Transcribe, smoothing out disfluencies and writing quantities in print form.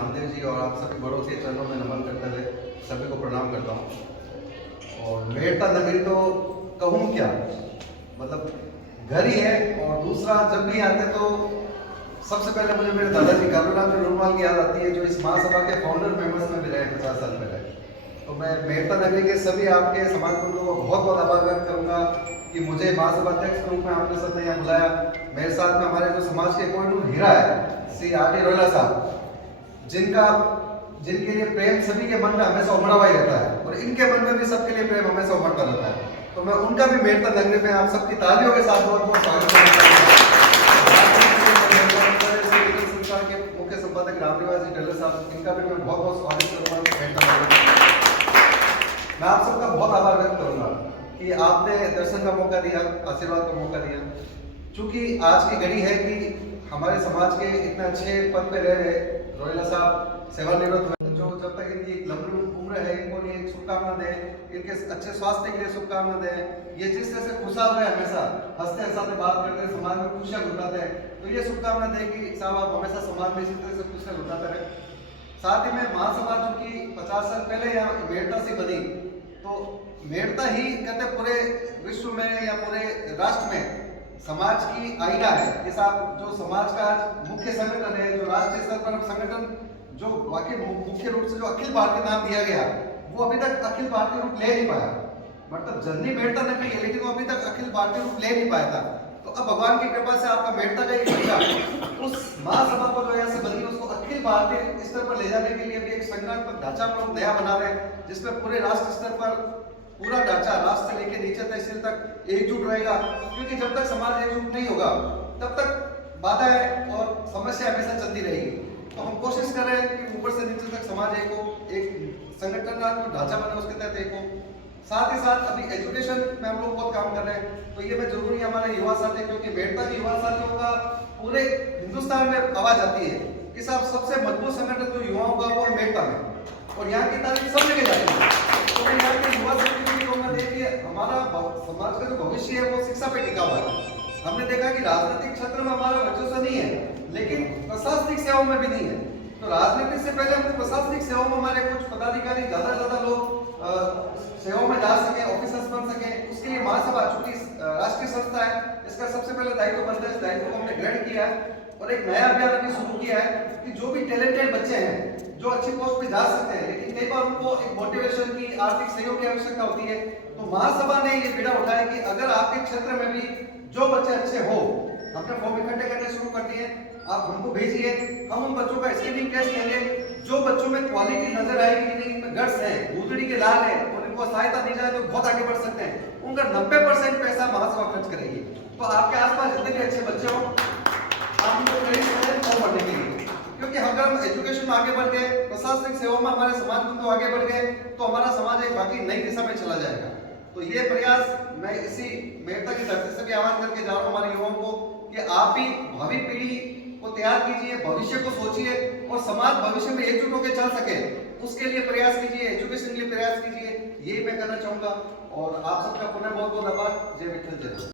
नामदेव जी और आप सभी बड़ों के चरणों में नमन करते हुए सभी को प्रणाम करता हूँ। और मेड़ता नगरी तो कहूँ क्या, मतलब घर ही है। और दूसरा, जब भी आते तो सबसे पहले मुझे मेरे दादाजी कालूराम जी रूमवाल की याद आती है, जो इस महासभा के फाउंडर मेंबर्स में भी रहे 50 साल पहले। तो मैं मेड़ता नगरी के सभी आपके समाज बंधुओं को बहुत बहुत आभार व्यक्त करूंगा कि मुझे महासभा अध्यक्ष के रूप में आपने सबने यहाँ बुलाया। मेरे साथ में हमारे जो समाज के कोहिनूर हीरा है श्री आर.डी. रोहिला साहब, जिनके लिए प्रेम सभी के मन में हमेशा उमड़ा हुआ ही रहता है और इनके मन में भी सबके लिए प्रेम हमेशा उमड़ता रहता है। तो मैं उनका भी मेड़ता नगरी में आप सबकी तालियों के साथ बहुत बहुत स्वागत करता हूँ। संस्था के मुख्य संपादक रामनिवास जी टेलर साहब, इनका भी मैं बहुत बहुत स्वागत करूँगा। मैं आप सबका बहुत आभार व्यक्त करूंगा कि आपने दर्शन का मौका दिया, आशीर्वाद का मौका दिया। क्योंकि आज की घड़ी है कि हमारे समाज के इतने अच्छे पद पे रह रहे रोहिला साहब सेवानिवृत्त हुए, जो जब तक इनकी लंबी उम्र है इनको लिए शुभकामना दें, इनके अच्छे स्वास्थ्य के लिए शुभकामना दें। ये जिस तरह से खुशहाल रहे, हमेशा हंसते हंसाते बात करते हैं, समाज में खुशियाँ लुटाते हैं, तो ये शुभकामना दें कि साहब आप हमेशा समाज में इसी तरह से खुशियाँ लुटाते रहे। साथ ही में महासभा चूंकि 50 साल पहले यहाँ मेड़ता से बनी, तो मेड़ता ही कहते पूरे विश्व में या पूरे राष्ट्र में समाज की आईना है। कि साहब जो समाज का आज मुख्य संगठन है, जो राष्ट्रीय स्तर पर संगठन, जो वाकई मुख्य रूप से जो अखिल भारतीय नाम दिया गया, वो अभी तक अखिल भारतीय रूप ले नहीं पाया। मतलब जननी मेड़ता नगरी है, लेकिन वो अभी तक अखिल भारतीय रूप ले नहीं पाया था। तो अब भगवान की कृपा से आपका मेड़ता का एक उस महासभा को जो यहाँ से बनी, उसको अखिल भारतीय स्तर पर ले जाने के लिए भी एक संगठनात्मक ढांचा हम लोग नया बना रहे हैं, जिसमें पूरे राष्ट्र स्तर पर पूरा ढांचा राष्ट्र से लेकर नीचे तहसील तक एकजुट रहेगा। क्योंकि जब तक समाज एकजुट नहीं होगा तब तक बाधाएं और समस्या हमेशा चलती रहेगी। तो हम कोशिश कर रहे हैं कि ऊपर से नीचे तक समाज एक हो, एक संगठनात्मक ढांचा बने, उसके तहत एक हो। साथ ही साथ अभी एजुकेशन में हम लोग बहुत काम कर रहे हैं, तो ये में जरूरी है हमारे युवा साथी, क्योंकि मेड़ता के युवा साथियों का पूरे हिंदुस्तान में आवाज आती है कि साहब सबसे मजबूत संगठन जो युवाओं का वो है मेड़ता में, और यहाँ की तारीफ सब जगह जाती है। तो मैं यहाँ के युवा साथी को मैं देखिए, हमारा समाज का जो भविष्य है वो शिक्षा पे टिका हुआ है। हमने देखा कि राजनीतिक क्षेत्र में हमारा वर्चस्व नहीं है, लेकिन प्रशासनिक सेवाओं में भी नहीं है। तो राजनीति से पहले हम प्रशासनिक सेवाओं में हमारे कुछ पदाधिकारी ज्यादा लोग सेवाओं में जा सके, ऑफिसर्स बन सके, उसके लिए महासभा चूंकि राष्ट्रीय संस्था है, इसका सबसे पहले दायित्व बनता है। इस दायित्व को हमने ग्रहण किया है और एक नया अभियान अभी शुरू किया है कि जो भी टैलेंटेड बच्चे हैं, जो अच्छी पोस्ट पे जा सकते हैं, लेकिन कई बार उनको एक मोटिवेशन की, आर्थिक सहयोग की आवश्यकता होती है, तो महासभा ने ये बीड़ा उठाया कि अगर आपके क्षेत्र में भी जो बच्चे अच्छे हो, हमने फॉर्म इकट्ठे करने शुरू कर दिए, आप हमको भेजिए, हम उन बच्चों का स्क्रीनिंग टेस्ट लेंगे। जो बच्चों में क्वालिटी नजर आएगी कि नहीं, इनमें गट्स है, गुदड़ी के लाल है और इनको सहायता दी जाए तो बहुत आगे बढ़ सकते हैं, उनका 90% पैसा महासभा खर्च करेगी। तो आपके आसपास जितने भी अच्छे बच्चे हो, आप उनको प्रेरित करें फॉर्म भरने के लिए। क्योंकि अगर हम एजुकेशन में आगे बढ़ गए, प्रशासनिक सेवाओं में हमारे समाज बंधु आगे बढ़ गए, तो हमारा समाज एक बाकी नई दिशा में चला जाएगा। तो ये प्रयास मैं इसी मेड़ता की धरती से भी आह्वान करके जा रहा हूँ हमारे युवाओं को कि आप भी भावी पीढ़ी को तैयार कीजिए, भविष्य को सोचिए और समाज भविष्य में एकजुट होकर चल सके, उसके लिए प्रयास कीजिए, एजुकेशन के लिए प्रयास कीजिए। यही मैं करना चाहूंगा और आप सबका पुनः बहुत बहुत आभार। जय विठल, जय।